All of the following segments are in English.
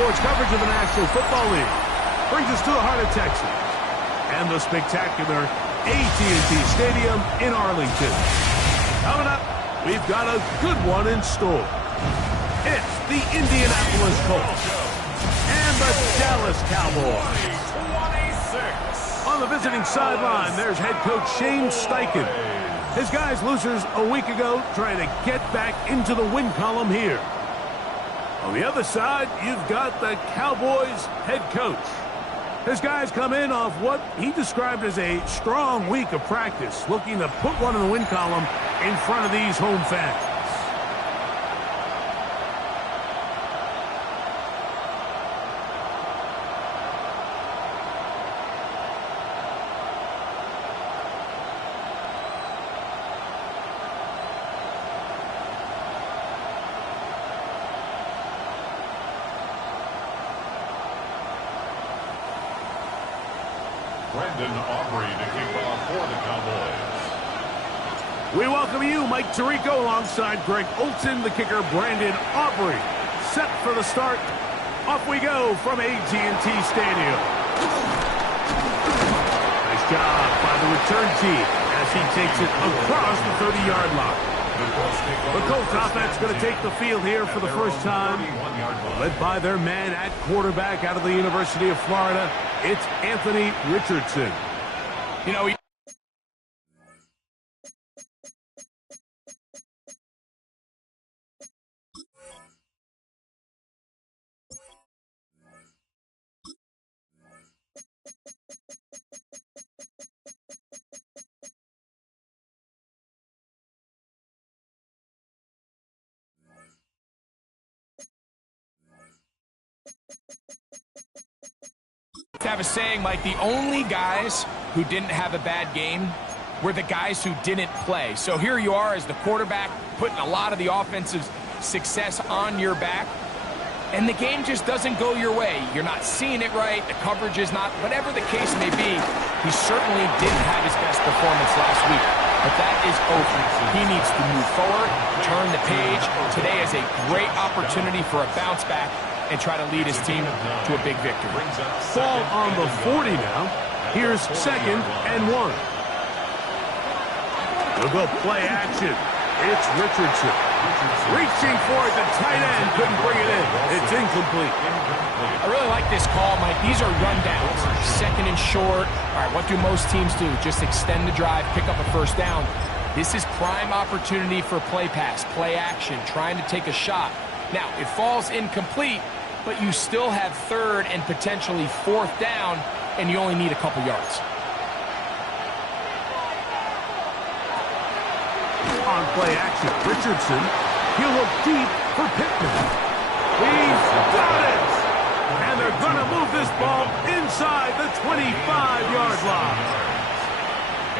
sports coverage of the National Football League brings us to the heart of Texas and the spectacular AT&T Stadium in Arlington. Coming up, we've got a good one in store. It's the Indianapolis Colts and the Dallas Cowboys. On the visiting sideline, there's head coach Shane Steichen. His guys losers a week ago trying to get back into the win column here. On the other side, you've got the Cowboys head coach. His guys come in off what he described as a strong week of practice, looking to put one in the win column in front of these home fans. We welcome you, Mike Tirico, alongside Greg Olson, the kicker, Brandon Aubrey. Set for the start. Off we go from AT&T Stadium. Nice job by the return team as he takes it across the 30-yard line. The Colts offense going to take the field here for the first time. Led by their man at quarterback out of the University of Florida, it's Anthony Richardson. You know, I have a saying, Mike, the only guys who didn't have a bad game were the guys who didn't play. So here you are as the quarterback, putting a lot of the offensive success on your back, and the game just doesn't go your way. You're not seeing it right, the coverage is not, whatever the case may be, he certainly didn't have his best performance last week. But that is over. He needs to move forward, turn the page. Today is a great opportunity for a bounce back and try to lead his team to a big victory. Ball on the 40 now. Here's 2nd and 1. They'll go play action. It's Richardson. Reaching for it, the tight end couldn't bring it in. It's incomplete. I really like this call, Mike. These are rundowns. 2nd and short. All right, what do most teams do? Just extend the drive, pick up a first down. This is prime opportunity for play pass, play action, trying to take a shot. Now, it falls incomplete, but you still have 3rd and potentially 4th down, and you only need a couple yards. On play action, Richardson. He'll look deep for Pittman. He's got it! And they're going to move this ball inside the 25-yard line.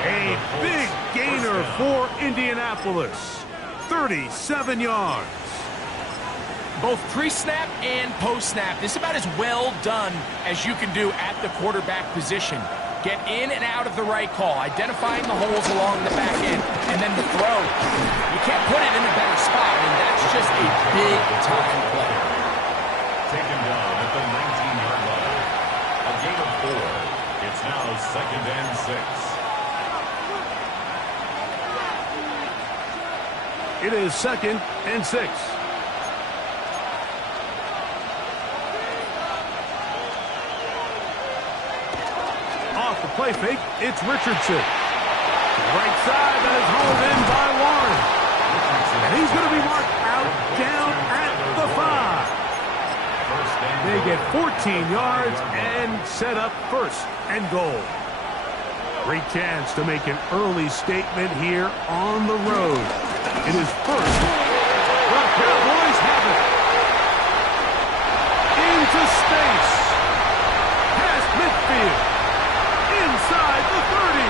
A big gainer for Indianapolis. 37 yards. Both pre-snap and post-snap. This is about as well done as you can do at the quarterback position. Get in and out of the right call, identifying the holes along the back end, and then the throw. You can't put it in a better spot, and that's just a big-time play. Taken down at the 19-yard line. A gain of 4. It's now 2nd and 6. It is 2nd and 6. Off the play fake, it's Richardson. Right side, that is hauled in by Warren. And he's going to be marked out down at the 5. They get 14 yards and set up 1st and goal. Great chance to make an early statement here on the road. It is 1st. The Cowboys have it. Into space. Past midfield. Inside the 30.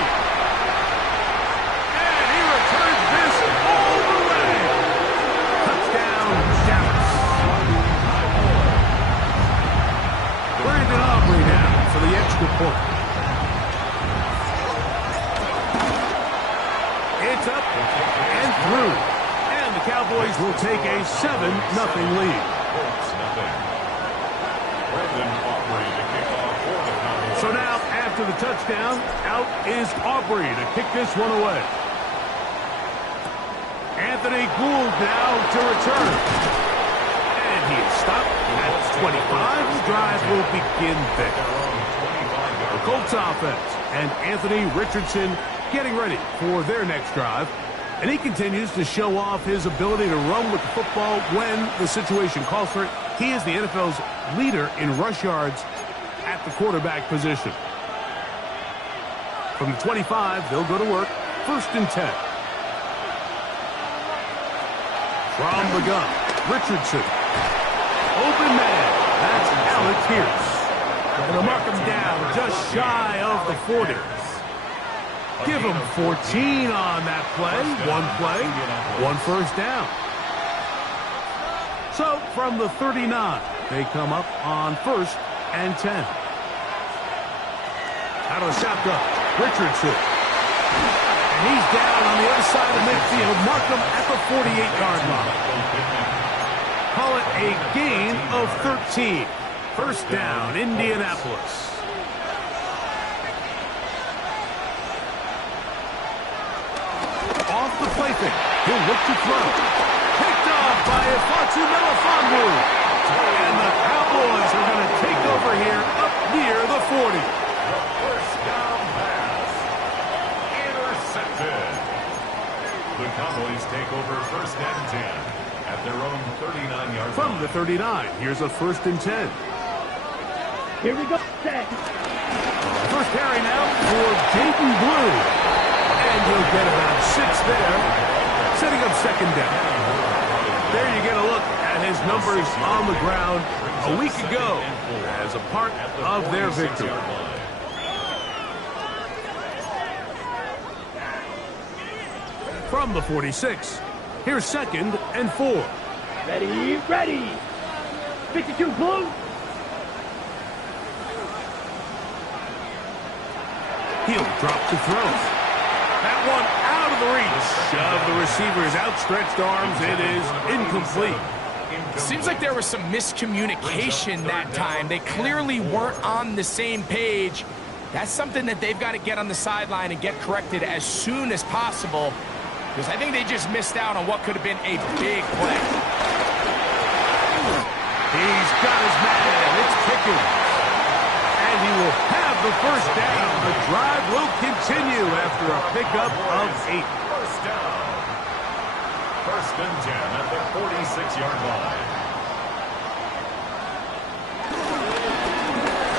And he returns this all the way. Touchdown, Dallas. Brandon Aubrey now for the extra point. It's up and through. And the Cowboys will take a 7-0 lead. So now, after the touchdown, out is Aubrey to kick this one away. Anthony Gould now to return. And he is stopped at 25. The drive will begin there. The Colts offense and Anthony Richardson getting ready for their next drive. And he continues to show off his ability to run with the football when the situation calls for it. He is the NFL's leader in rush yards at the quarterback position. From the 25, they'll go to work. 1st and 10. From the gun, Richardson. Open man. That's Alec Pierce. And they'll mark him down just shy of the 40. Give him 14 on that play. One play, 1 first down. So from the 39, they come up on 1st and 10. Out of the shotgun, Richardson. And he's down on the other side of midfield. Mark him at the 48-yard line. Call it a gain of 13. 1st down, Indianapolis. Off the play fake. He'll look to throw. Picked off by Ifeatu Melifonwu. And the Cowboys are going to take over here up near the 40. First down pass. Intercepted. The Cowboys take over 1st and 10 at their own 39-yard line. From the 39, here's a 1st and 10. Here we go. Set. First carry now for Dayton Blue. And he'll get about 6 there, setting up 2nd down. There you get a look at his numbers on the ground a week ago as a part of their victory. From the 46, here's 2nd and 4. Ready, ready. 52 Blue. He'll drop to throw. That one out of the reach of the receiver's outstretched arms. It is incomplete. Seems like there was some miscommunication that time. They clearly weren't on the same page. That's something that they've got to get on the sideline and get corrected as soon as possible, because I think they just missed out on what could have been a big play. He's got his man. It's kicking. And he will have the 1st down. The drive will continue after a pickup of 8. 1st down. 1st and 10 at the 46-yard line.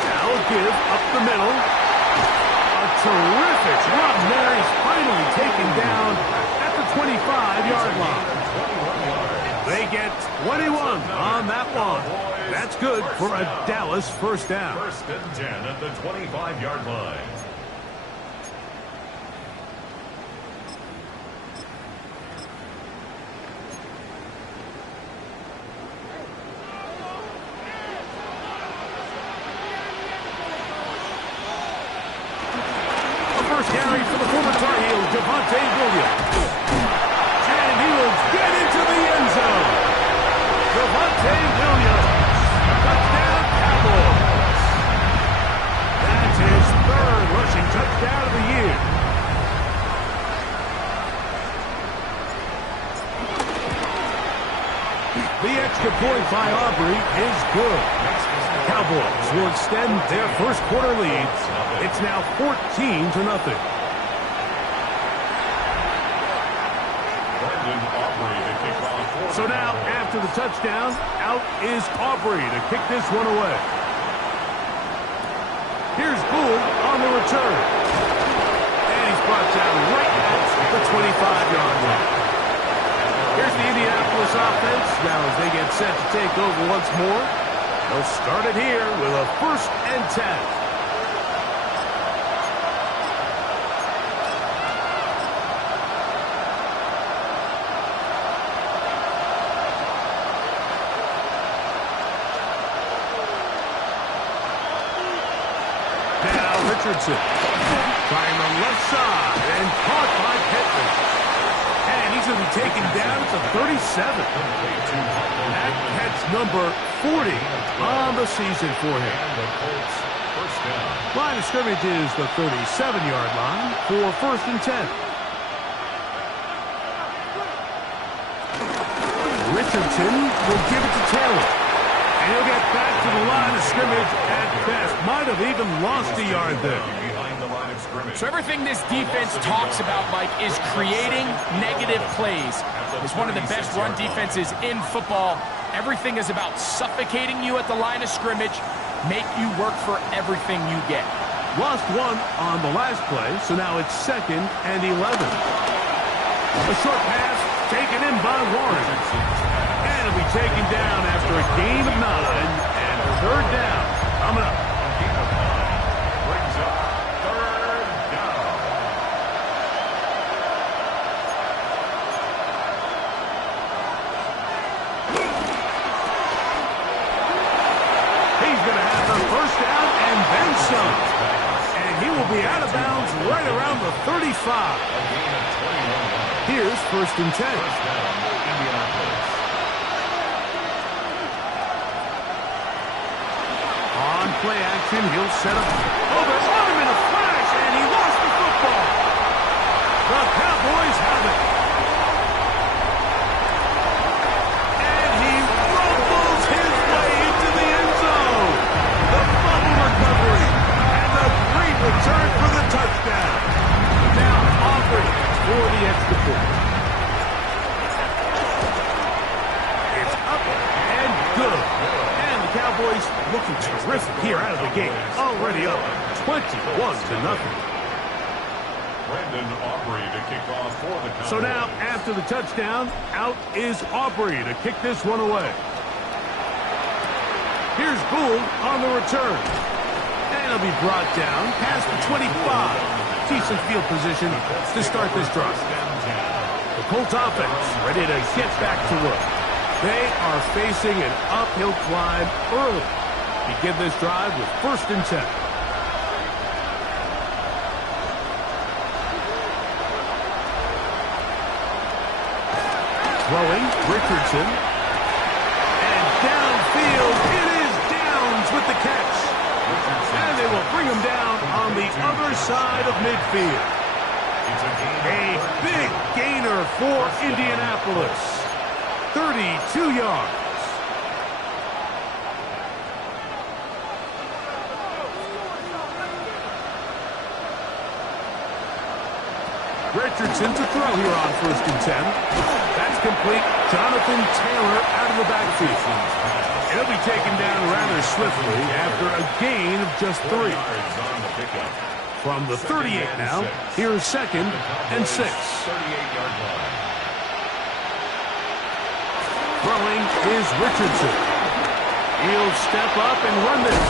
Now a give up the middle. A terrific run there. He's finally taken down at the 25-yard line. They get 21 on that one. That's good for a Dallas 1st down. 1st and 10 at the 25-yard line. The first carry for the former Tar Heel, Devontae Williams. And he will get into the end zone. Devontae Williams. Touchdown, Cowboys. That's his 3rd rushing touchdown of the year. The extra point by Aubrey is good. Cowboys will extend their 1st quarter lead. It's now 14-0. So now, after the touchdown, out is Aubrey to kick this one away. Here's Gould on the return. And he's brought down right at the 25-yard line. Here's the Indianapolis offense. Now as they get set to take over once more, they'll start it here with a 1st and 10. Richardson trying the left side and caught by Pittman. And he's going to be taken down at the 37. That's number 40 on the season for him. Line of scrimmage is the 37-yard line for 1st and 10. Richardson will give it to Taylor. And he'll get back to the line of scrimmage at best. Might have even lost a yard there. So everything this defense talks about, Mike, is creating negative plays. It's one of the best run defenses in football. Everything is about suffocating you at the line of scrimmage, make you work for everything you get. Lost one on the last play, so now it's 2nd and 11. A short pass taken in by Warren. And it'll be taken down after a gain of 9 and 3rd down. Coming up. Brings up 3rd down. He's going to have the 1st down and then some. And he will be out of bounds right around the 35. Here's 1st and 10. On play action, he'll set up. Oh, there's him in a flash, and he lost the football. The Cowboys have it. And he rumbles his way into the end zone. The fumble recovery, and the great return for the touchdown. Now Aubrey for the extra point. It's up and good. And the Cowboys looking terrific here out of the gate. Already up 21-0. Brandon Aubrey to kick off for the Cowboys. So now, after the touchdown, out is Aubrey to kick this one away. Here's Gould on the return. And he'll be brought down past the 25. Decent field position to start this drive. The Colts offense ready to get back to work. They are facing an uphill climb early. Begin this drive with 1st and 10. Throwing, Richardson. And downfield, it is Downs with the catch. And they will bring him down on the other side of midfield. A big gainer for Indianapolis. 32 yards. Richardson to throw here on 1st and 10. That's complete. Jonathan Taylor out of the backfield. He'll be taken down rather swiftly after a gain of just 3. From the 38 now, here's 2nd and 6. Throwing is Richardson. He'll step up and run this.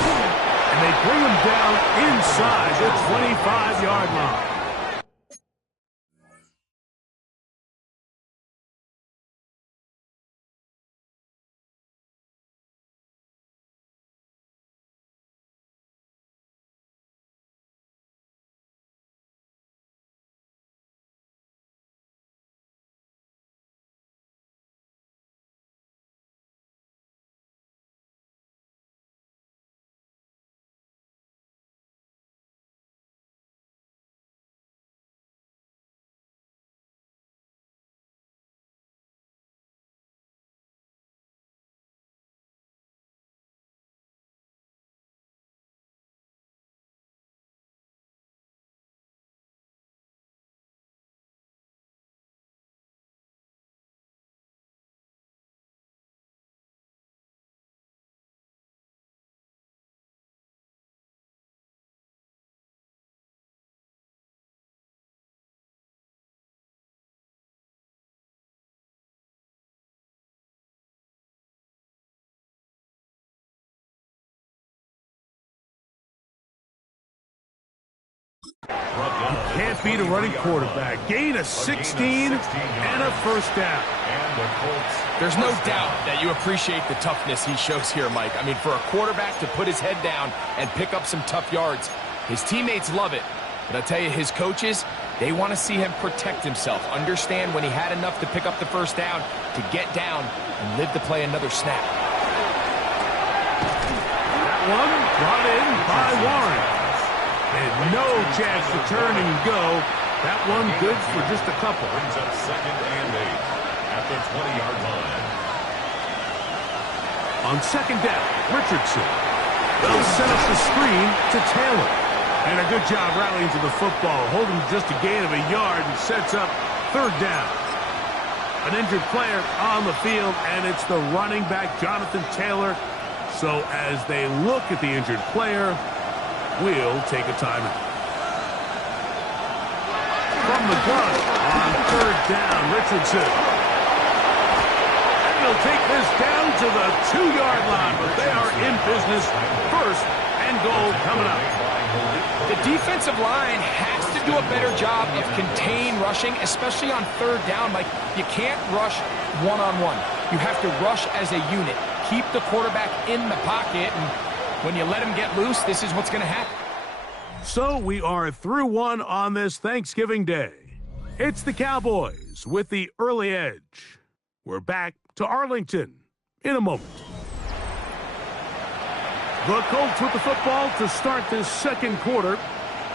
And they bring him down inside the 25-yard line. Can't beat a running quarterback. Gain of 16 and a 1st down. There's no doubt that you appreciate the toughness he shows here, Mike. I mean, for a quarterback to put his head down and pick up some tough yards, his teammates love it. But I tell you, his coaches, They want to see him protect himself, understand when he had enough to pick up the first down, to get down and live to play another snap. That one brought in by Warren. And no chance to turn and go. That one good for just a couple. Brings up 2nd and 8 at the 20-yard line. On 2nd down, Richardson. They'll set up the screen to Taylor. And a good job rallying to the football, holding just a gain of a yard and sets up 3rd down. An injured player on the field, and it's the running back, Jonathan Taylor. So as they look at the injured player, we'll take a timeout. From the gun on 3rd down, Richardson. And he'll take this down to the 2-yard line, but they are in business. 1st and goal coming up. The defensive line has to do a better job of contain rushing, especially on 3rd down. Like, you can't rush one-on-one. You have to rush as a unit. Keep the quarterback in the pocket, and when you let him get loose, this is what's going to happen. So we are through one on this Thanksgiving Day. It's the Cowboys with the early edge. We're back to Arlington in a moment. The Colts with the football to start this 2nd quarter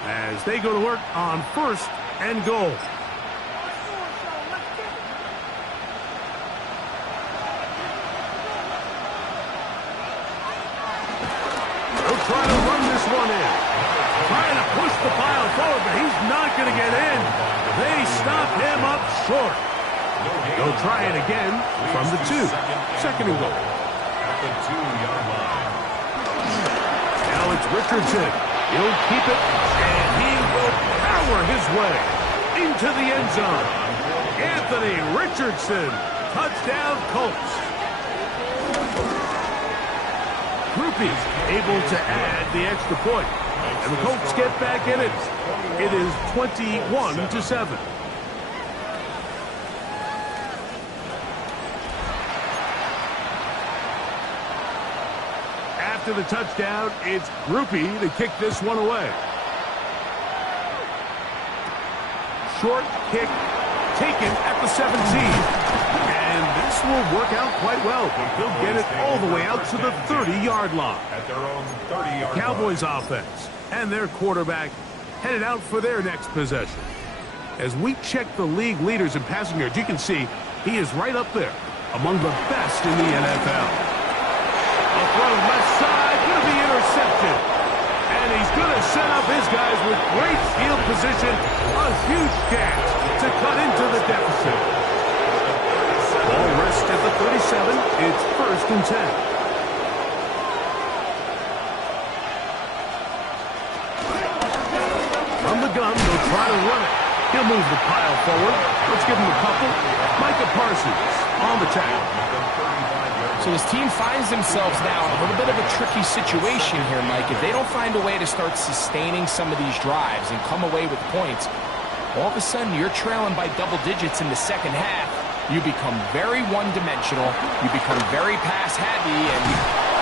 as they go to work on 1st and goal. They'll try to run this one in. Trying to push the pile forward, but he's not going to get in. They stop him up short. They'll try it again from the 2. 2nd and goal. At the 2-yard line. Now it's Richardson. He'll keep it, and he will power his way into the end zone. Anthony Richardson, touchdown Colts. Groupie able to add the extra point. And the Colts get back in it. It is 21-7. After the touchdown, it's Groupie to kick this one away. Short kick taken at the 17. And this will work out quite well. They'll get it all the way out to the 30-yard line. At their own 30-yard line. Cowboys offense and their quarterback headed out for their next possession. As we check the league leaders in passing yards, you can see he is right up there among the best in the NFL. A throw left side, going to be intercepted. And he's going to set up his guys with great field position. A huge chance to cut into the deficit. Ball rests at the 37. It's 1st and 10. From the gun, they'll try to run it. He'll move the pile forward. Let's give him a couple. Micah Parsons on the tackle. So this team finds themselves now in a little bit of a tricky situation here, Mike. If they don't find a way to start sustaining some of these drives and come away with points, all of a sudden you're trailing by double digits in the 2nd half. You become very one-dimensional. You become very pass-heavy, and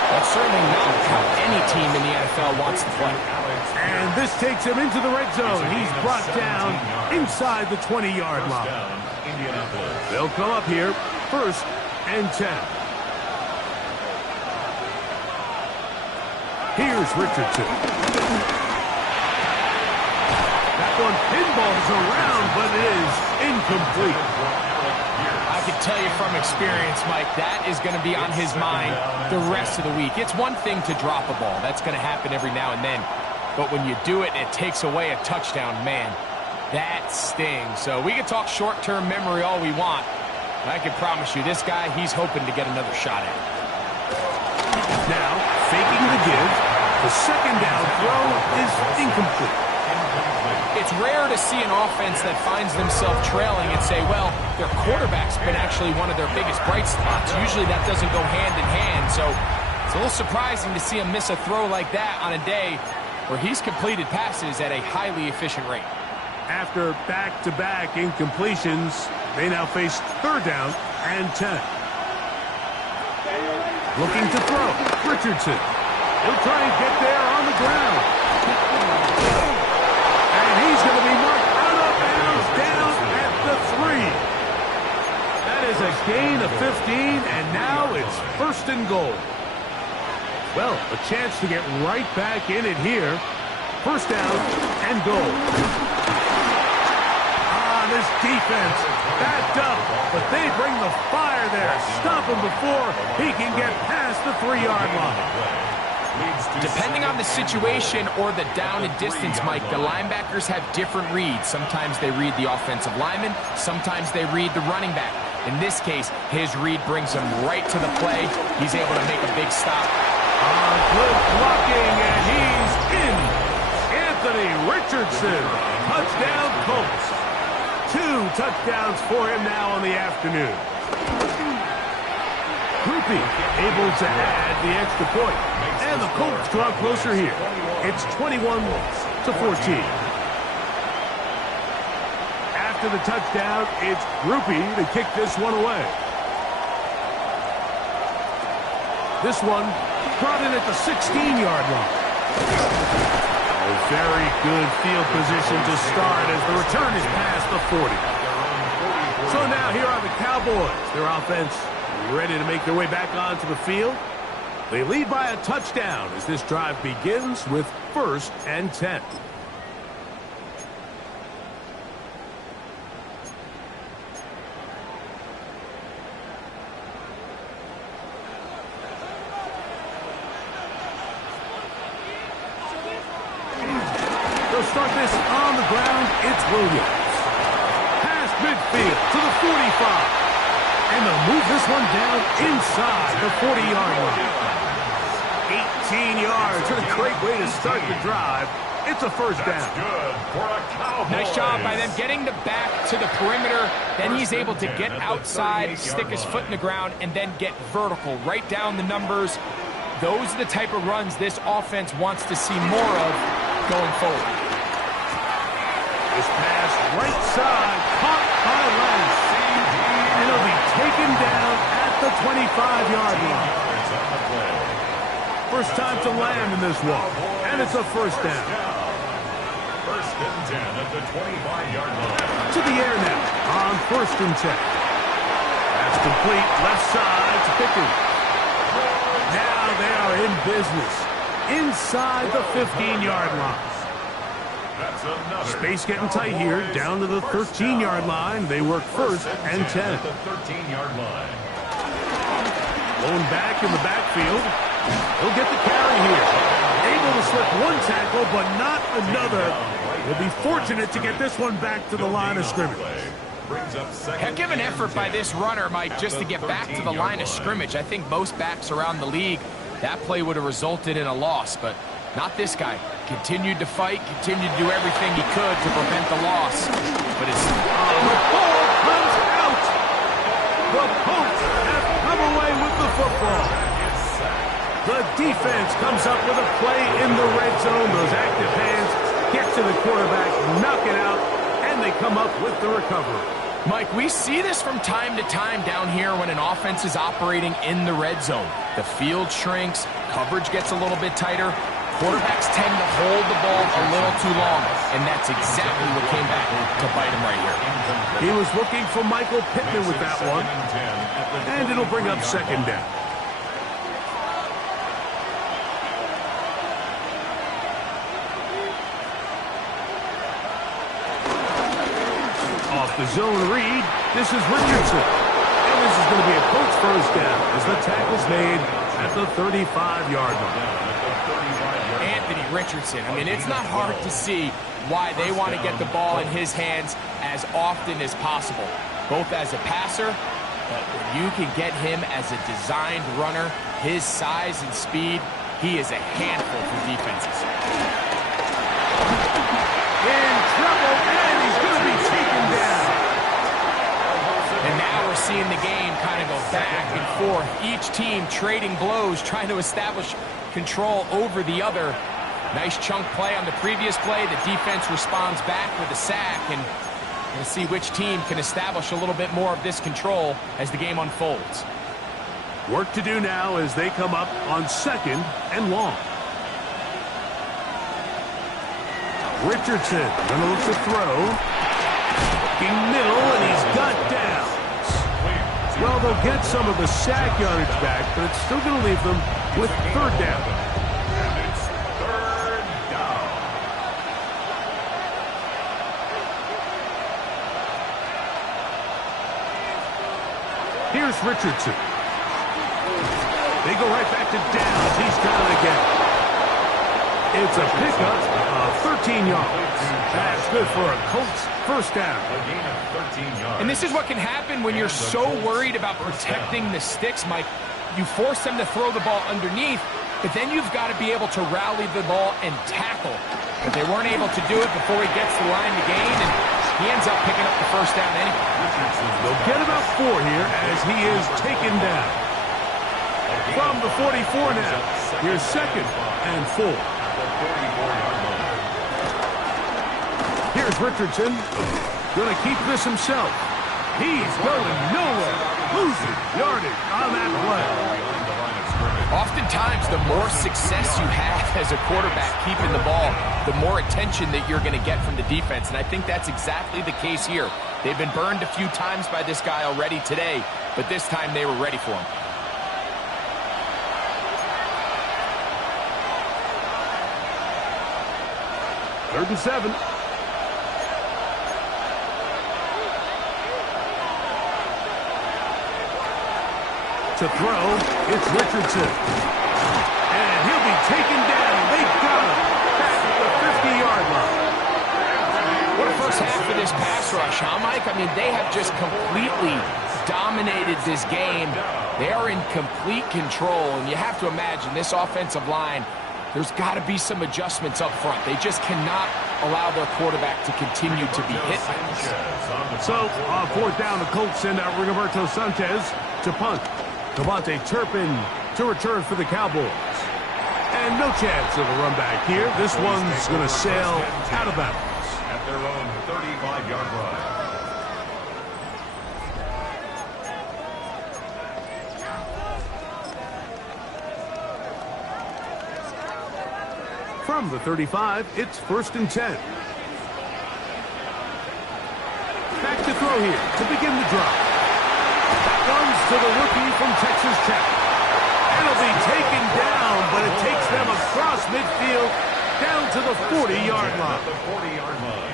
that's certainly not how any team in the NFL wants to play. And this takes him into the red zone. He's brought down inside the 20-yard line. They'll come up here, 1st and 10. Here's Richardson. That one pinballs around, but is incomplete. I can tell you from experience, Mike, that is going to be on his mind the rest of the week. It's one thing to drop a ball. That's going to happen every now and then. But when you do it and it takes away a touchdown, man, that stings. So we can talk short-term memory all we want. But I can promise you, this guy, he's hoping to get another shot at it. Now, faking the give. The 2nd down throw is incomplete. It's rare to see an offense that finds themselves trailing and say, well, their quarterback's been actually one of their biggest bright spots. Usually that doesn't go hand in hand. So it's a little surprising to see him miss a throw like that on a day where he's completed passes at a highly efficient rate. After back-to-back incompletions, they now face 3rd down and 10. Looking to throw. Richardson. He'll try and get there on the ground. And he's going to be marked out of gain of 15, and now it's first and goal. Well, a chance to get right back in it here. First down and goal. This defense backed up, but they bring the fire there. Stop him before he can get past the 3-yard line. Depending on the situation or the down and distance, Mike, the linebackers have different reads. Sometimes they read the offensive lineman, sometimes they read the running back. In this case, his read brings him right to the play. He's able to make a big stop. Good blocking, and he's in. Anthony Richardson, touchdown Colts. 2 touchdowns for him now on the afternoon. Groupie able to add the extra point. And the Colts draw closer here. It's 21-14. After the touchdown, it's Groupie to kick this one away. This one brought in at the 16-yard line. A very good field position to start as the return is past the 40. So now here are the Cowboys. Their offense ready to make their way back onto the field. They lead by a touchdown as this drive begins with 1st and 10. They'll start this on the ground. It's Williams. Past midfield to the 45. And they'll move this one down inside the 40-yard line. 18 yards. What a great way to start the drive. It's a first down. Good for a Cowboys. Nice job by them getting the back to the perimeter. Then he's able to get outside, stick his foot in the ground, and then get vertical. Right down the numbers. Those are the type of runs this offense wants to see more of going forward. This pass right side, caught by Lance. And he'll be taken down at the 25-yard line. First time to land in this one. And it's a first down. 1st and 10 at the 25-yard line. To the air now on 1st and 10. That's complete left side to Pickens. Now they are in business inside the 15-yard line. Space getting tight here, down to the 13-yard line. They work 1st and 10. At the 13-yard line. Going back in the backfield. He'll get the carry here. Able to slip one tackle, but not another. He'll be fortunate to get this one back to the line of scrimmage. Heck of an effort by this runner, Mike, just to get back to the line of scrimmage. I think most backs around the league, that play would have resulted in a loss, but not this guy. Continued to fight, continued to do everything he could to prevent the loss. But it's... the ball comes out! The Colts have come away with the football. The defense comes up with a play in the red zone. Those active hands get to the quarterback, knock it out, and they come up with the recovery. Mike, we see this from time to time down here when an offense is operating in the red zone. The field shrinks, coverage gets a little bit tighter. Quarterbacks tend to hold the ball a little too long, and that's exactly what came back to bite him right here. He was looking for Michael Pittman with that one, and it'll bring up 2nd down. Off the zone read, this is Richardson. And this is going to be a Colts first down as the tackle's made at the 35-yard line. Anthony Richardson, I mean, it's not hard to see why they want to get the ball in his hands as often as possible, both as a passer, but when you can get him as a designed runner, his size and speed, he is a handful for defenses. In trouble, and he's going to be taken down. And now we're seeing the game kind of go back and forth. Each team trading blows, trying to establish control over the other. Nice chunk play on the previous play. The defense responds back with a sack, and we'll see which team can establish a little bit more of this control as the game unfolds. Work to do now as they come up on 2nd and long. Richardson gonna look to throw. Looking middle, and he's got down. Well, They'll get some of the sack yardage back, but it's still going to leave them with third down. And it's third down. Here's Richardson. They go right back to Downs. He's got it again. It's a pickup of 13 yards. That's good for a Colts first down. A gain of 13 yards. And this is what can happen when you're so worried about protecting the sticks, Mike. You force them to throw the ball underneath, but then you've got to be able to rally the ball and tackle. But they weren't able to do it before he gets the line to gain, and he ends up picking up the first down anyway. They'll get about 4 here as he is taken down. From the 44 now, here's second and 4. Here's Richardson. Going to keep this himself. He's going nowhere. Losing yardage on that play. Oftentimes, the more success you have as a quarterback keeping the ball, the more attention that you're going to get from the defense. And I think that's exactly the case here. They've been burned a few times by this guy already today, but this time they were ready for him. Third and 7. To throw, it's Richardson. And he'll be taken down. They've got him back at the 50-yard line. What a first half for this pass rush, huh, Mike? I mean, they have just completely dominated this game. They are in complete control, and you have to imagine this offensive line, there's got to be some adjustments up front. They just cannot allow their quarterback to continue to be hit like this. So, on fourth down, the Colts send out Rigoberto Sanchez to punt. Devontae Turpin to return for the Cowboys. And no chance of a run back here. This one's going to sail out of bounds. At their own 35-yard line. From the 35, it's first and 10. Back to throw here to begin the drive. That one's to the rookie from Texas Tech. It'll be taken down, but it takes them across midfield down to the 40-yard line. The 40-yard line.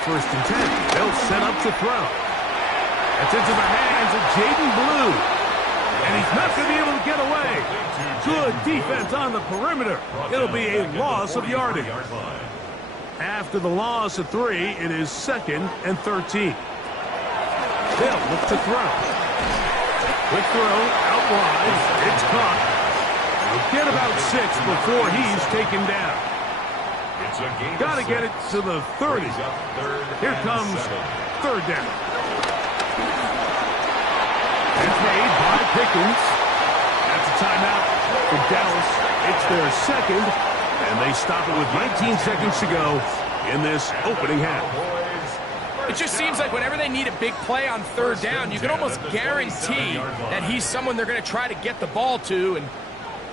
First and 10. They'll set up to throw. That's into the hands of Jaden Blue. And he's not going to be able to get away. Good defense on the perimeter. It'll be a loss of yardage. After the loss of 3, it is second and 13. They'll look to throw. Quick throw, out wide. It's caught. They'll get about 6 before he's taken down. Got to get it to the 30. Here comes third down. It's made by Pickens. That's a timeout for Dallas. It's their second, and they stop it with 19 seconds to go in this opening half. It just seems like whenever they need a big play on third down, you can almost guarantee that he's someone they're going to try to get the ball to, and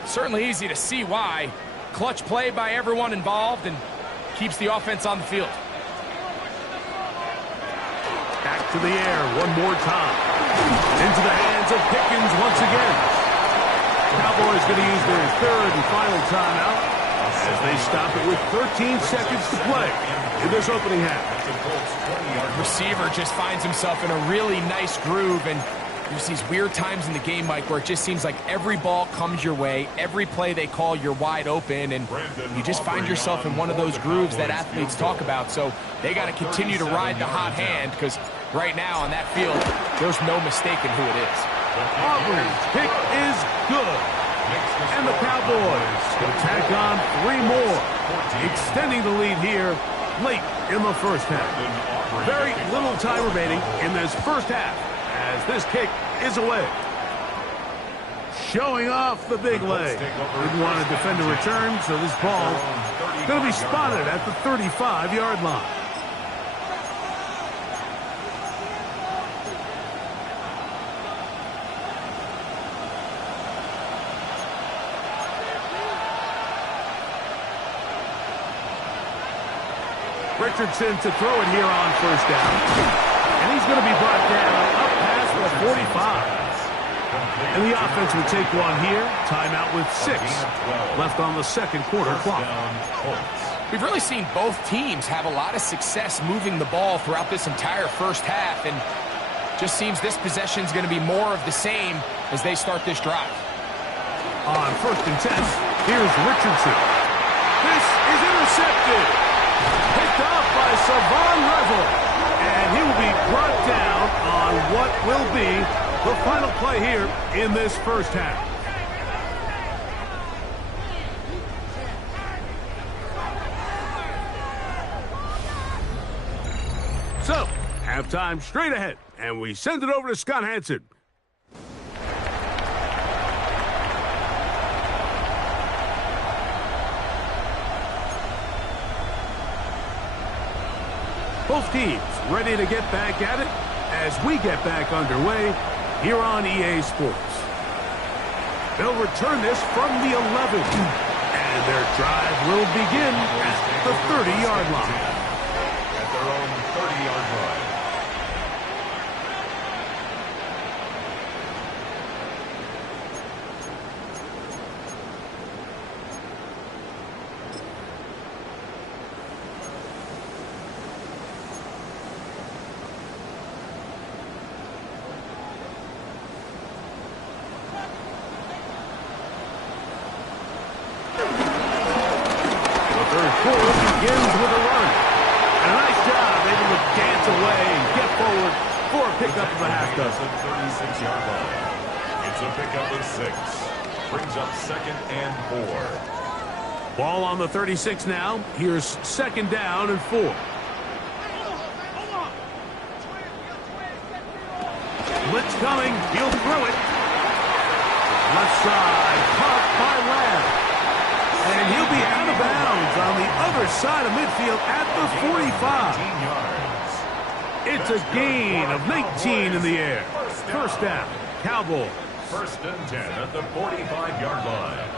certainly easy to see why. Clutch play by everyone involved and keeps the offense on the field. Back to the air one more time. Into the hands of Pickens once again. Cowboys going to use their third and final timeout as they stop it with 13 seconds to play in this opening half. Receiver just finds himself in a really nice groove, and there's these weird times in the game, Mike, where it just seems like every ball comes your way, every play they call, you're wide open, and you just find yourself in one of those grooves that athletes talk about. So they got to continue to ride the hot hand, because right now on that field, there's no mistaking who it is. Auburn's kick is good. And the Cowboys will tack on 3 more, extending the lead here late in the first half. Very little time remaining in this first half as this kick is away. Showing off the big leg. Didn't want to defend a return, so this ball going to be spotted at the 35-yard line. Richardson to throw it here on first down. And he's going to be brought down up past the 45. And the offense will take one here. Timeout with 6 left on the second quarter clock. We've really seen both teams have a lot of success moving the ball throughout this entire first half, and just seems this possession is going to be more of the same as they start this drive. On first and 10, here's Richardson. This is intercepted. Picked off by Savon Revel. And he will be brought down on what will be the final play here in this first half. So, halftime straight ahead, and we send it over to Scott Hansen. Both teams ready to get back at it as we get back underway here on EA Sports. They'll return this from the 11, and their drive will begin at the 30-yard line. At their own 30-yard line. Begins with a run. And a nice job able to dance away and get forward for a pickup of a half dozen. 36-yard line. It's a pickup of 6. Brings up 2nd and 4. Ball on the 36 now. Here's 2nd down and 4. Blitz coming. He'll throw it. Left side. Caught by Lamb. And he'll be out of bounds on the other side of midfield at the 45. It's a gain of 19 in the air. First down, Cowboys. 1st and 10 at the 45-yard line.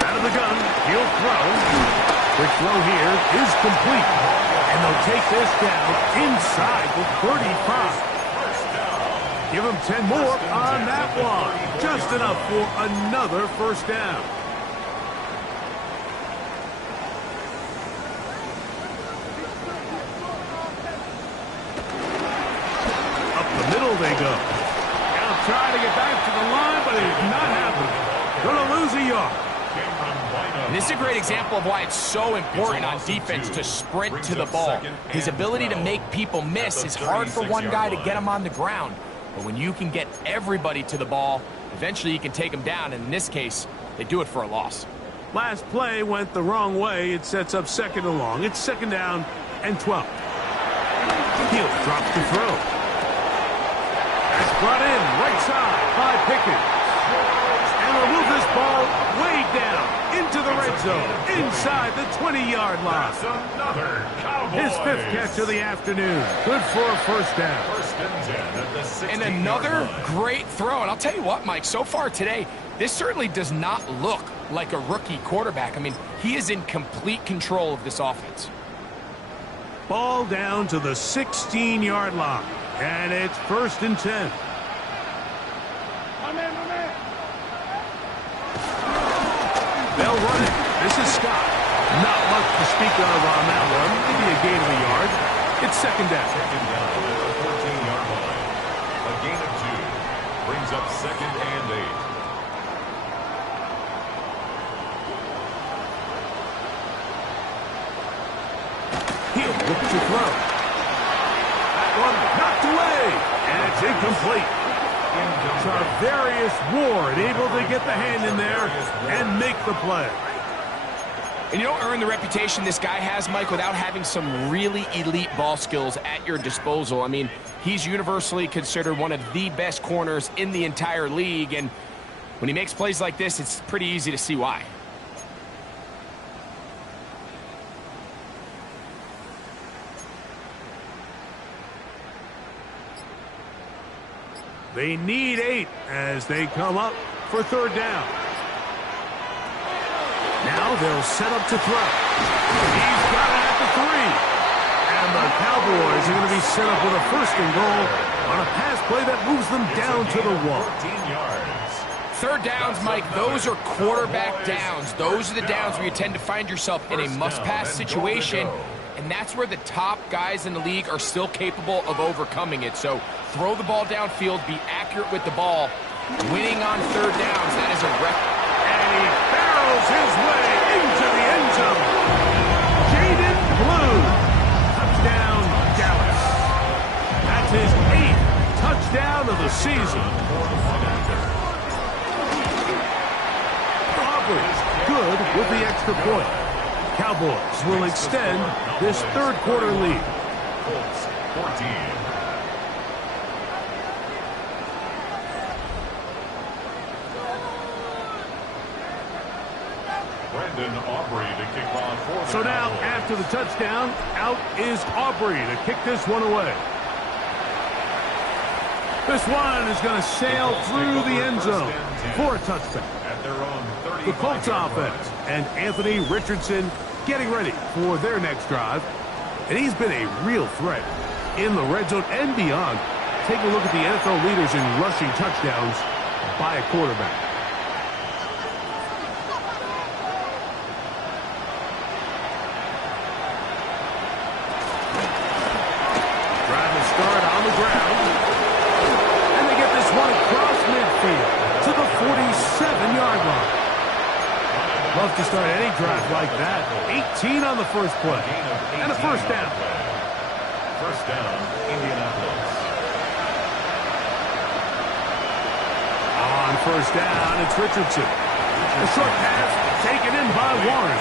Out of the gun, he'll throw. Quick throw here is complete. And they'll take this down inside the 35. Give him 10 more on that one. Just enough for another first down. Up the middle they go. Now try to get back to the line, but it's not happening. Going to lose a yard. And this is a great example of why it's so important on defense to sprint to the ball. His ability to make people miss is hard for one guy to get him on the ground. But when you can get everybody to the ball, eventually you can take them down. And in this case, they do it for a loss. Last play went the wrong way. It sets up 2nd and long. It's 2nd down and 12. Hill drops to throw. That's brought in right side by Pickens. And will move this ball way down into the red zone, inside the 20-yard line. His 5th catch of the afternoon. Good for a first down. And another great throw. And I'll tell you what, Mike, so far today, this certainly does not look like a rookie quarterback. I mean, he is in complete control of this offense. Ball down to the 16-yard line. And it's 1st and 10. They'll run it. This is Scott. Not much to speak of on that one. Maybe a gain of a yard. It's 2nd down. 2nd down at the 14-yard line. A gain of 2. Brings up 2nd and 8. He'll look to throw. That one knocked away. And it's incomplete. Tarvarius Ward able to get the hand in there and make the play. And you don't earn the reputation this guy has, Mike, without having some really elite ball skills at your disposal. I mean, he's universally considered one of the best corners in the entire league, and when he makes plays like this, it's pretty easy to see why. They need 8 as they come up for 3rd down. Now now they'll set up to throw. He's got it at the 3. And the Cowboys are going to be set up with a first and goal on a pass play that moves them down to the 1. 14 yards. Third downs, Mike, those are quarterback downs. Those are the downs where you tend to find yourself in a must-pass situation, and that's where the top guys in the league are still capable of overcoming it. So throw the ball downfield, be accurate with the ball. Winning on third downs, that is a record. And he barrels his way into the end zone. Jaden Blue. Touchdown, Dallas. That's his 8th touchdown of the season. Good with the extra point. Cowboys will extend this third quarter lead. Colts 14. Brandon Aubrey to kick off for So now, after the touchdown, out is Aubrey to kick this one away. This one is going to sail through the end zone for a touchback. at their own 35. The Colts offense and Anthony Richardson getting ready for their next drive. And he's been a real threat in the red zone and beyond. Take a look at the NFL leaders in rushing touchdowns by a quarterback. Drive will start on the ground. And they get this one across midfield to the 47-yard line. Love to start any drive like that. 18 on the first play. And a first down. First down, Indianapolis. On first down, it's Richardson. A short pass taken in by Warren.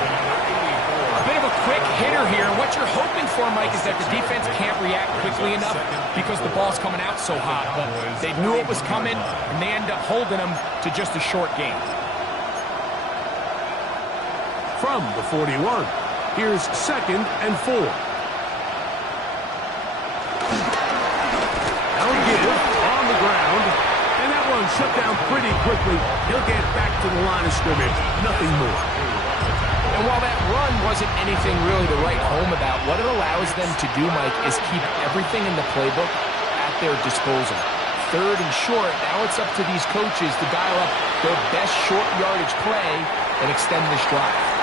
A bit of a quick hitter here. What you're hoping for, Mike, is that the defense can't react quickly enough because the ball's coming out so hot. But they knew it was coming, and they end up holding them to just a short gain. From the 41, here's 2nd and 4. Now give on the ground, and that one shut down pretty quickly. He'll get back to the line of scrimmage, nothing more. And while that run wasn't anything really to write home about, what it allows them to do, Mike, is keep everything in the playbook at their disposal. Third and short, now it's up to these coaches to dial up their best short yardage play and extend this drive.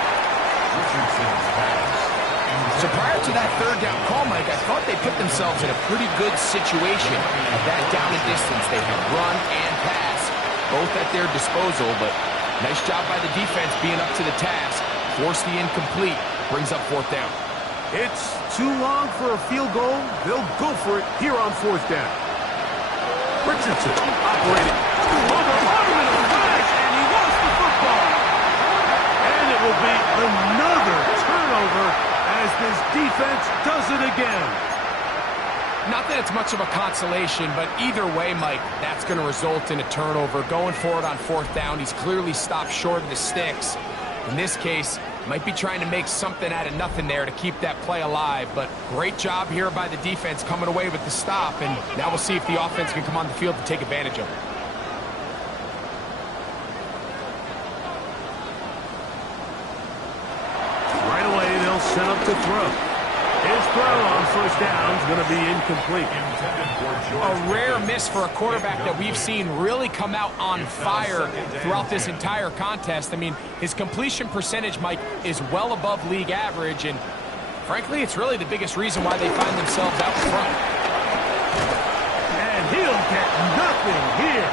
So prior to that third down call, Mike, I thought they put themselves in a pretty good situation at that down and distance. They had run and pass, both at their disposal, but nice job by the defense being up to the task. Force the incomplete, brings up fourth down. It's too long for a field goal. They'll go for it here on fourth down. Richardson operating. Over in a flash, and he lost the football. And it will be another turnover as this defense does it again. Not that it's much of a consolation, but either way, Mike, that's going to result in a turnover. Going forward on fourth down, he's clearly stopped short of the sticks. In this case, might be trying to make something out of nothing there to keep that play alive, but great job here by the defense coming away with the stop, and now we'll see if the offense can come on the field to take advantage of it. Right away, they'll set up to throw. His throw on first down is going to be incomplete. A rare miss for a quarterback that we've seen really come out on fire throughout this entire contest. I mean, his completion percentage, Mike, is well above league average, and frankly, it's really the biggest reason why they find themselves out front. And he'll get nothing here.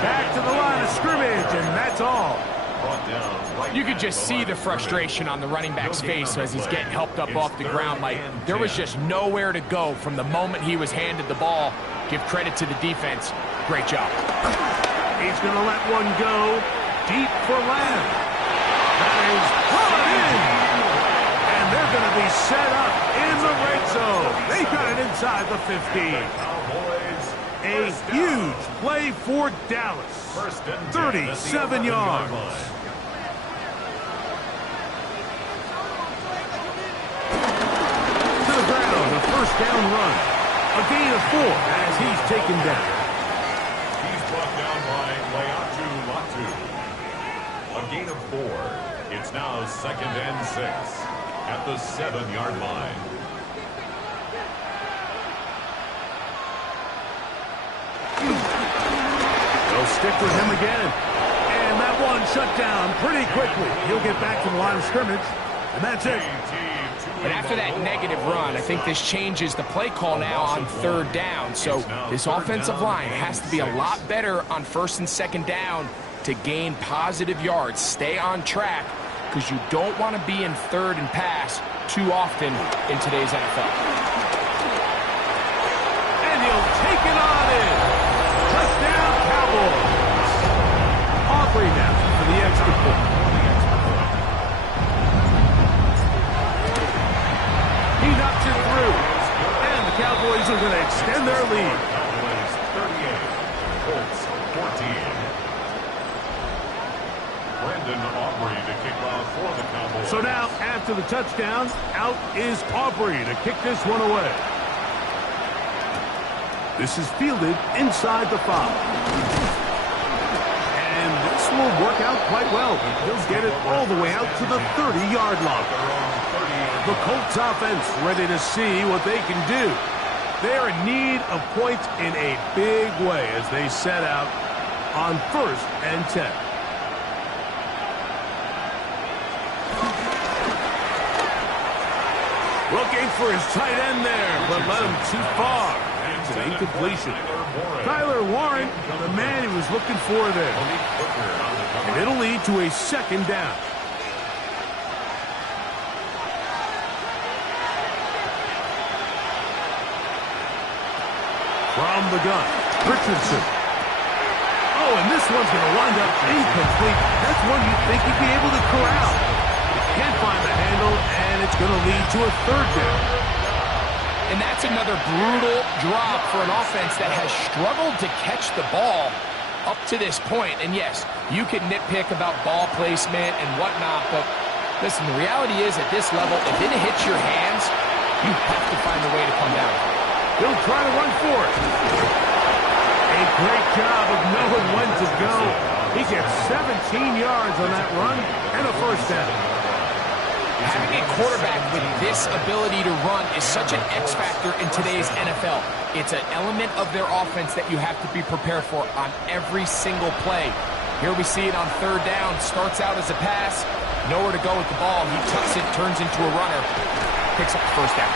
Back to the line of scrimmage, and that's all. You could just see the frustration on the running back's face as he's getting helped up off the ground. Like, there was just nowhere to go from the moment he was handed the ball. Give credit to the defense. Great job. He's going to let one go deep for Lamb. That is brought in. And they're going to be set up in the red zone. They got it inside the 15. A huge play for Dallas. 37 yards. To the ground, a first down run. A gain of 4 as he's taken down. He's brought down by Latu. A gain of 4. It's now 2nd and 6 at the 7-yard line. They'll stick with him again. And that one shut down pretty quickly. He'll get back to the line of scrimmage, and that's it. But after that negative run, I think this changes the play call now on 3rd down. So this offensive line has to be a lot better on 1st and 2nd down to gain positive yards. Stay on track, because you don't want to be in 3rd and pass too often in today's NFL. And he'll take it on in. Touchdown, Cowboys. Aubrey now for the extra point. He knocks it through. And the Cowboys are going to extend their lead. Cowboys 38, Colts 14. Brendan Aubrey to kick off for the Cowboys. So now, after the touchdown, out is Aubrey to kick this one away. This is fielded inside the 5. And this will work out quite well. He'll get it all the way out to the 30-yard line. The Colts offense ready to see what they can do. They're in need of points in a big way as they set out on 1st and 10. Looking for his tight end there, but led him too far. It's an incompletion. Tyler Warren, the man he was looking for there. And it'll lead to a 2nd down. From the gun, Richardson. Oh, and this one's going to wind up incomplete. That's one you'd think he'd be able to corral. Can't find the handle, and it's going to lead to a 3rd down. And that's another brutal drop for an offense that has struggled to catch the ball up to this point. And yes, you can nitpick about ball placement and whatnot, but listen, the reality is at this level, if it hits your hands, you have to find a way to come down. He'll try to run for it. A great job of knowing when to go. He gets 17 yards on that run and a 1st down. Having a quarterback with this ability to run is such an X factor in today's NFL. It's an element of their offense that you have to be prepared for on every single play. Here we see it on 3rd down. Starts out as a pass. Nowhere to go with the ball. He tucks it, turns into a runner. Picks up the 1st down.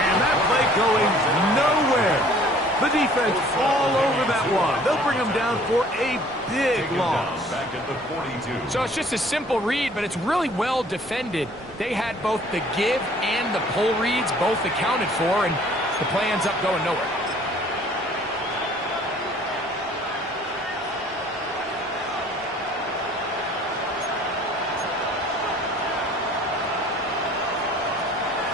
And that play going nowhere. The defense all over that one. They'll bring him down for a big loss. Back at the 42. So it's just a simple read, but it's really well defended. They had both the give and the pull reads both accounted for, and the play ends up going nowhere.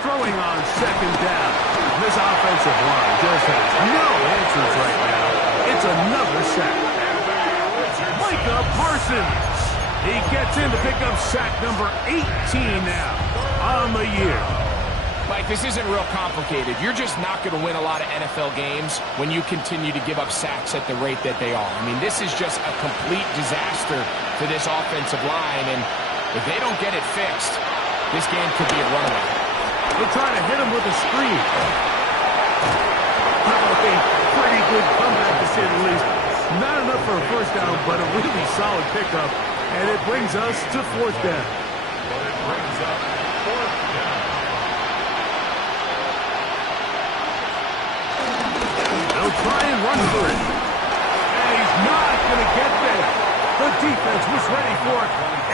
Throwing on 2nd down. This offensive line just has no answers right now. It's another sack. Micah Parsons. He gets in to pick up sack number 18 now on the year. Mike, this isn't real complicated. You're just not going to win a lot of NFL games when you continue to give up sacks at the rate that they are. I mean, this is just a complete disaster for this offensive line, and if they don't get it fixed, this game could be a runaway. They're trying to hit him with a screen. A pretty good comeback, to say the least. Not enough for a 1st down, but a really solid pickup. And it brings us to 4th down. But it brings up 4th down. They'll try and run for it. And he's not going to get there. The defense was ready for it,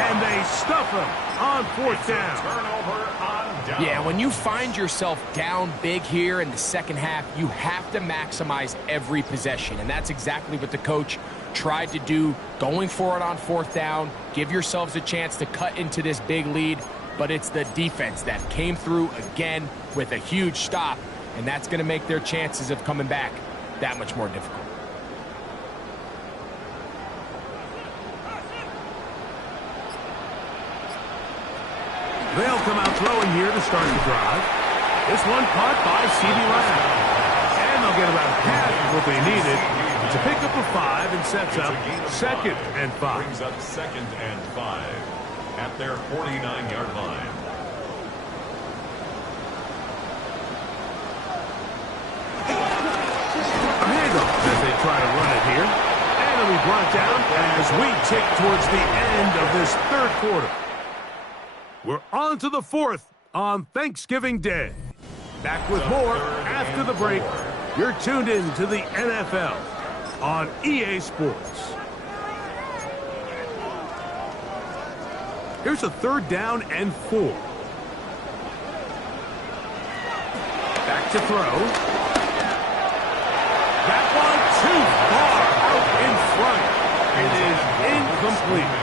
and they stuff him on 4th down. Turnover on down. Yeah, when you find yourself down big here in the 2nd half, you have to maximize every possession, and that's exactly what the coach tried to do, going for it on 4th down. Give yourselves a chance to cut into this big lead, but it's the defense that came through again with a huge stop, and that's going to make their chances of coming back that much more difficult. They'll come out throwing here to start the drive. This one caught by C.D. Lamb. And they'll get about half of what they needed to pick up a 5 and sets up 2nd and 5. Brings up 2nd and 5 at their 49-yard line. A handoff as they try to run it here. And it'll be brought down as we tick towards the end of this third quarter. We're on to the fourth on Thanksgiving Day. Back with more after the break. You're tuned in to the NFL on EA Sports. Here's a 3rd down and 4. Back to throw. That one too far out in front. It is incomplete.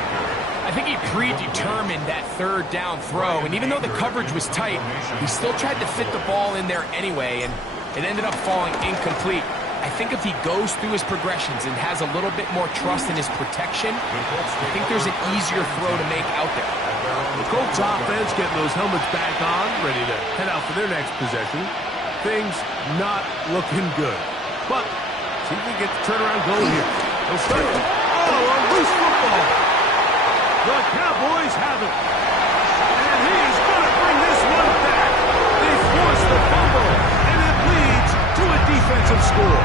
I think he predetermined that 3rd down throw, and even though the coverage was tight, he still tried to fit the ball in there anyway, and it ended up falling incomplete. I think if he goes through his progressions and has a little bit more trust in his protection, I think there's an easier throw to make out there. The Colts offense getting those helmets back on, ready to head out for their next possession. Things not looking good. But see if they get the turnaround goal here. They'll start it. Oh, a loose football. The Cowboys have it. And he's going to bring this one back. They force the fumble, and it leads to a defensive score.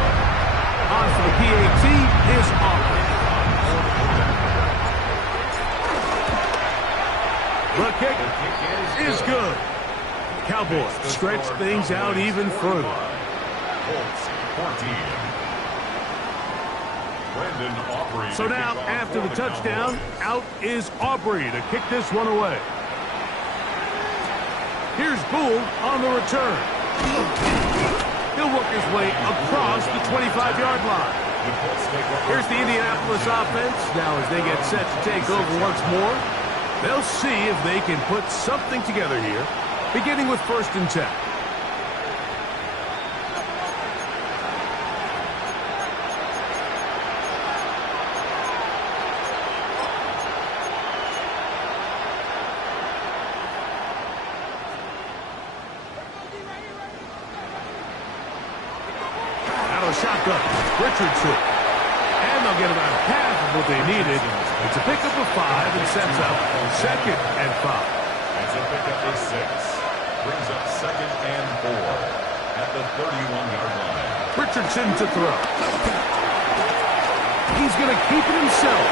On for the PAT is Aubrey. The kick is good. Cowboys stretch things out even further. Colts 14. So now, after the touchdown, out is Aubrey to kick this one away. Here's Gould on the return. He'll work his way across the 25-yard line. Here's the Indianapolis offense. Now as they get set to take over once more, they'll see if they can put something together here, beginning with 1st and 10. Shotgun, Richardson. And they'll get about half of what they needed. It's a pickup of 5 and sets up 2nd and 5. It's a pickup of 6. Brings up 2nd and 4 at the 31-yard line. Richardson to throw. He's going to keep it himself.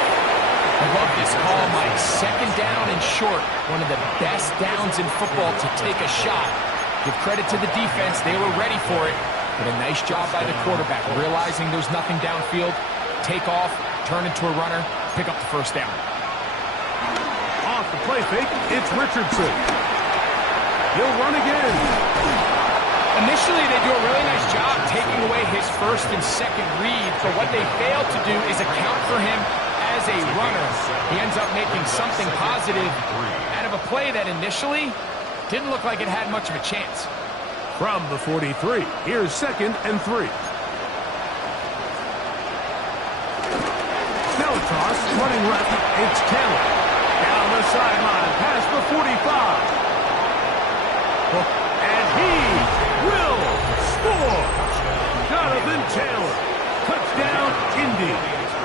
I love this call, Mike. 2nd down and short. One of the best downs in football to take a shot. Give credit to the defense. They were ready for it. But a nice job by the quarterback, realizing there's nothing downfield, take off, turn into a runner, pick up the 1st down. Off the play fake, it's Richardson. He'll run again. Initially, they do a really nice job taking away his 1st and 2nd read, but what they fail to do is account for him as a runner. He ends up making something positive out of a play that initially didn't look like it had much of a chance. From the 43, here's 2nd and 3. Now a toss, running left, it's Taylor. Down the sideline, past the 45. And he will score! Jonathan Taylor, touchdown, Indy.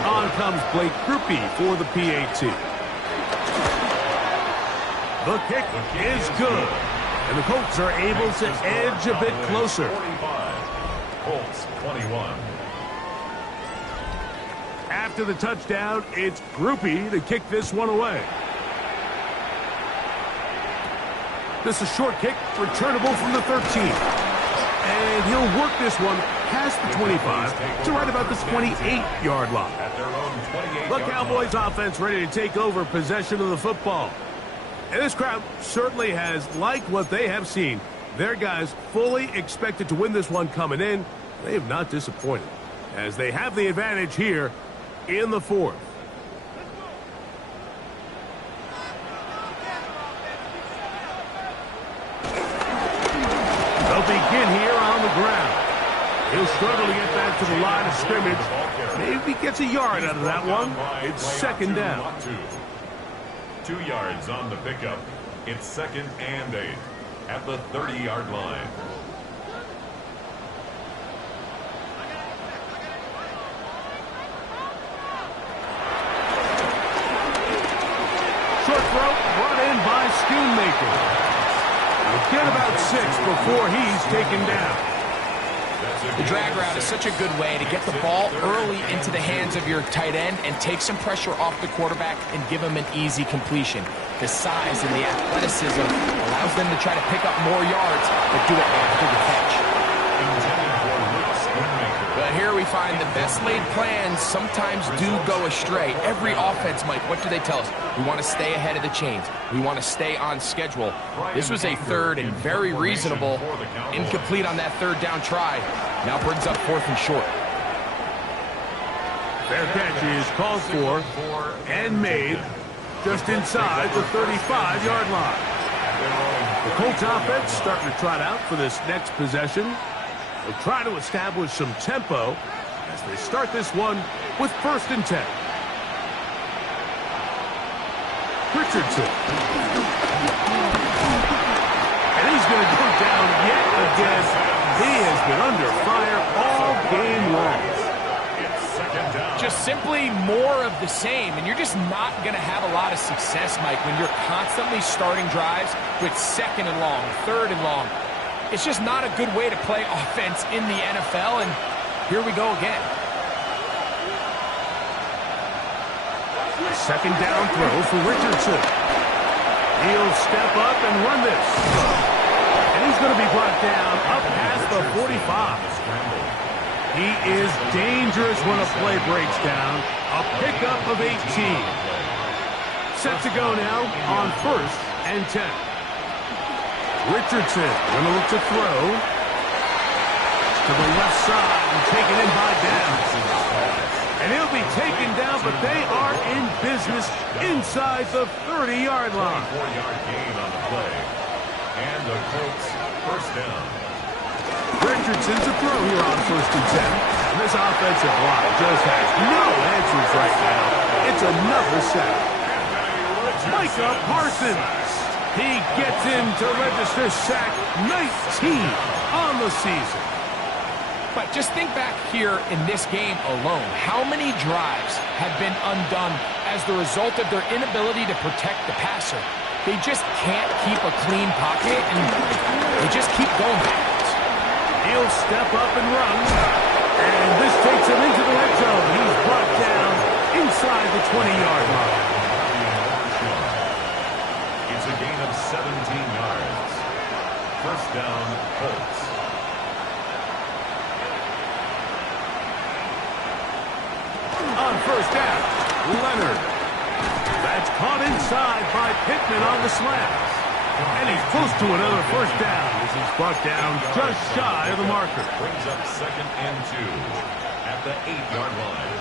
On comes Blake Grupe for the PAT. The kick is good. And the Colts are able to edge a bit closer. 45. Colts 21. After the touchdown, it's Grupe to kick this one away. This is a short kick, returnable from the 13. And he'll work this one past the 25 to right about the 28-yard line. At their own 28-yard The Cowboys offense ready to take over possession of the football. And this crowd certainly has liked what they have seen. Their guys fully expected to win this one coming in. They have not disappointed as they have the advantage here in the 4th. They'll begin here on the ground. He'll struggle to get back to the line of scrimmage. Maybe gets a yard out of that one. It's 2nd down. 2 yards on the pickup. It's 2nd and 8 at the 30-yard line. Short throw, run Schoonmaker. He'll get about 6 before he's taken down. The drag route is such a good way to get the ball early into the hands of your tight end and take some pressure off the quarterback and give him an easy completion. The size and the athleticism allows them to try to pick up more yards, but do it after the catch. But here we find the best laid plans sometimes do go astray. Every offense, Mike, what do they tell us? We want to stay ahead of the chains. We want to stay on schedule. This was a third and very reasonable. Incomplete on that third down try. Now brings up 4th and short. Fair catch is called for and made just inside the 35-yard line. The Colts offense starting to trot out for this next possession. They'll try to establish some tempo as they start this one with 1st and 10. Richardson. And he's going to go down yet again. He has been under fire all game long. Just simply more of the same, and you're just not going to have a lot of success, Mike, when you're constantly starting drives with 2nd and long, 3rd and long. It's just not a good way to play offense in the NFL, and here we go again. 2nd down throw for Richardson. He'll step up and run this. And he's going to be brought down up past the 45. He is dangerous when a play breaks down. A pickup of 18. Set to go now on 1st and 10. Richardson going to look to throw to the left side and taken in by Downs. And he'll be taken down, but they are in business inside the 30-yard line. 4-yard gain on the play. And the Colts 1st down. Richardson's a throw here on 1st and 10. And this offensive line just has no answers right now. It's another sack. Micah Parsons. He gets in to register sack 19 on the season. But just think back here in this game alone. How many drives have been undone as the result of their inability to protect the passer? They just can't keep a clean pocket, and they just keep going backwards. He'll step up and run. And this takes him into the red zone. He's brought down inside the 20-yard line. It's a gain of 17 yards. 1st down, Colts. On 1st down, Leonard. That's caught inside by Pittman on the slant. And he's close to another 1st down as he's brought down just shy of the marker. Brings up 2nd and 2 at the 8-yard line.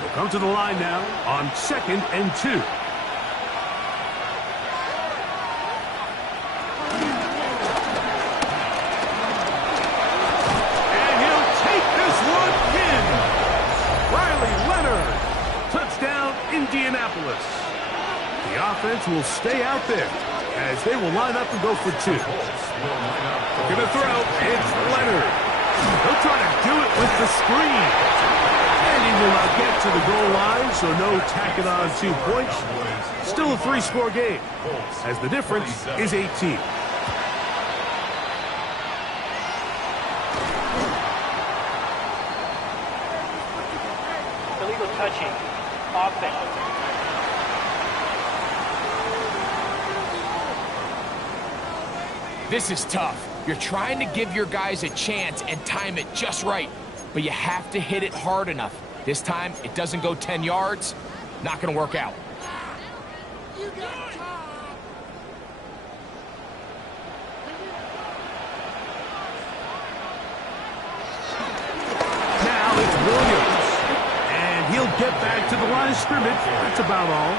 He'll come to the line now on 2nd and 2. Indianapolis. The offense will stay out there as they will line up and go for 2. Going to throw. It's Leonard. He'll try to do it with the screen. And he will not get to the goal line, so no tacking on 2 points. Still a 3-score game as the difference is 18. Illegal touching. Offense. This is tough. You're trying to give your guys a chance and time it just right, but you have to hit it hard enough. This time, it doesn't go 10 yards. Not going to work out. Now it's Williams. And he'll get back to the line of scrimmage. That's about all.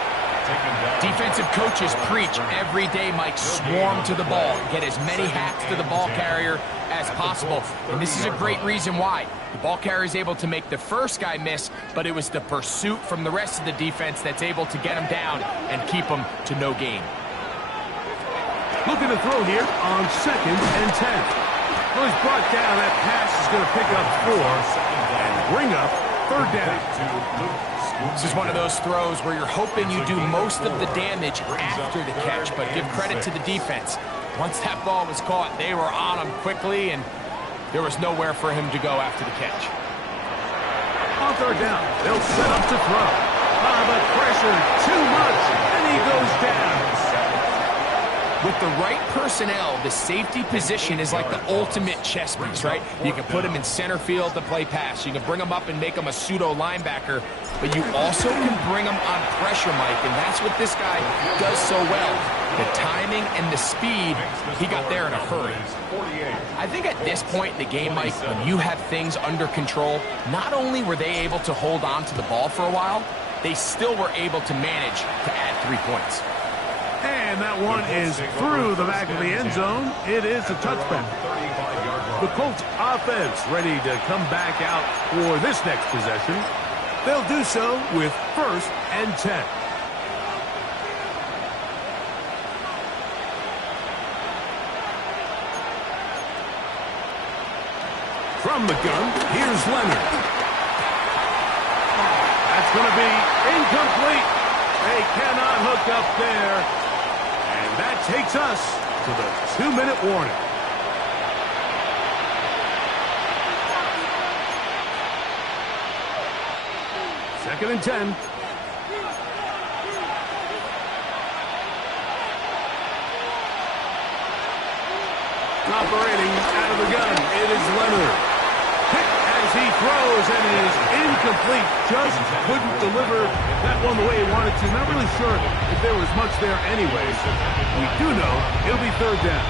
Defensive coaches preach every day, Mike, swarm to the ball. Get as many hats to the ball carrier as possible. And this is a great reason why. The ball carrier is able to make the first guy miss, but it was the pursuit from the rest of the defense that's able to get him down and keep him to no gain. Looking to throw here on 2nd and 10. Well, he's brought down. That pass is going to pick up 4 and bring up 3rd down. This is one of those throws where you're hoping you do most of the damage after the catch, but give credit to the defense. Once that ball was caught, they were on him quickly, and there was nowhere for him to go after the catch. On third down, they'll set up to throw. The pressure, too much, and he goes down. With the right personnel, the safety position is like the ultimate chess piece, right? You can put him in center field to play pass. You can bring him up and make him a pseudo linebacker, but you also can bring him on pressure, Mike, and that's what this guy does so well. The timing and the speed, he got there in a hurry. I think at this point in the game, Mike, when you have things under control, not only were they able to hold on to the ball for a while, they still were able to manage to add 3 points. And that one is through the back of the end zone. It is a touchback. The Colts offense ready to come back out for this next possession. They'll do so with 1st and 10. From the gun, here's Leonard. That's going to be incomplete. They cannot hook up there. And that takes us to the 2-minute warning. Second and 10. Operating out of the gun, it is Leonard. Pick as he throws, and it is incomplete. Just couldn't deliver that one the way he wanted to. Not really sure if there was much there anyways. We do know it'll be 3rd down.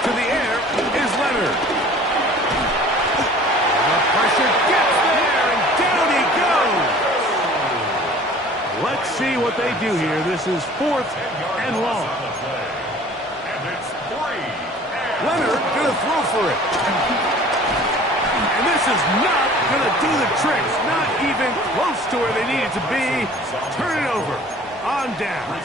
To the air is Leonard. The pressure gets there, and down he goes. Let's see what they do here. This is 4th and long. Leonard gonna throw for it. And this is not gonna do the tricks. Not even close to where they needed to be. Turn it over. On down.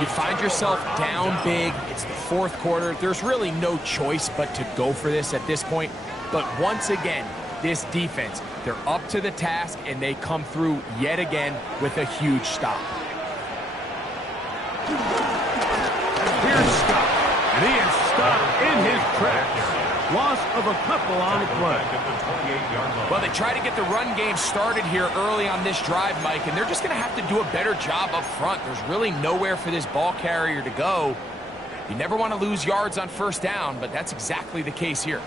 You find yourself down big. It's the 4th quarter. There's really no choice but to go for this at this point. But once again, this defense, they're up to the task, and they come through yet again with a huge stop. Here's Scott, and he is stopped in his tracks. Loss of a couple on the play. Well, they try to get the run game started here early on this drive, Mike, and they're just going to have to do a better job up front. There's really nowhere for this ball carrier to go. You never want to lose yards on 1st down, but that's exactly the case here.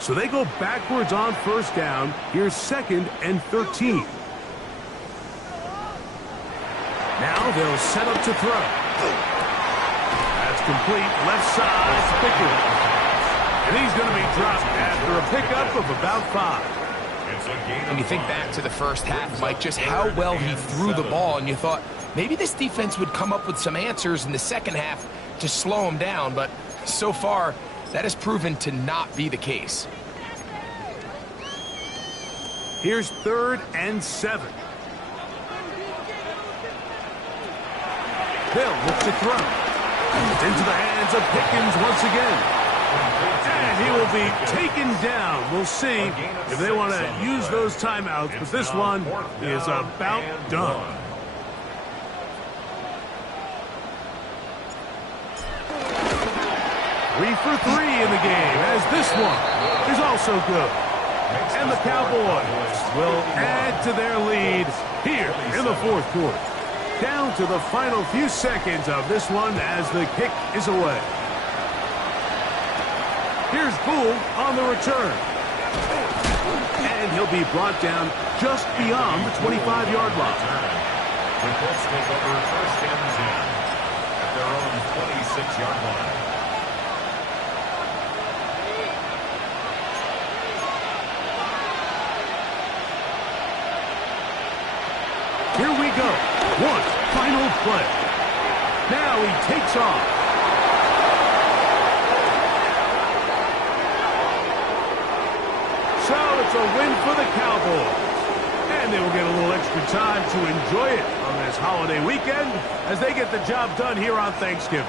So they go backwards on 1st down. Here's 2nd and 13. Now they'll set up to throw. That's complete. Left side, Pickens. And he's going to be dropped after a pickup of about 5. When you think back to the 1st half, Mike, just how well he threw the ball, and you thought maybe this defense would come up with some answers in the 2nd half to slow him down, but so far, that has proven to not be the case. Here's 3rd and 7. Hill looks to throw. Into the hands of Pickens once again. And he will be taken down. We'll see if they want to use those timeouts, but this one is about done. Three for 3 in the game, as this one is also good. And the Cowboys will add to their lead here in the 4th quarter. Down to the final few seconds of this one as the kick is away. Here's Gould on the return. And he'll be brought down just beyond the 25-yard line. The Colts take over 1st and 10 at their own 26-yard line. Here we go. One final play. Now he takes off. So it's a win for the Cowboys. And they will get a little extra time to enjoy it on this holiday weekend as they get the job done here on Thanksgiving.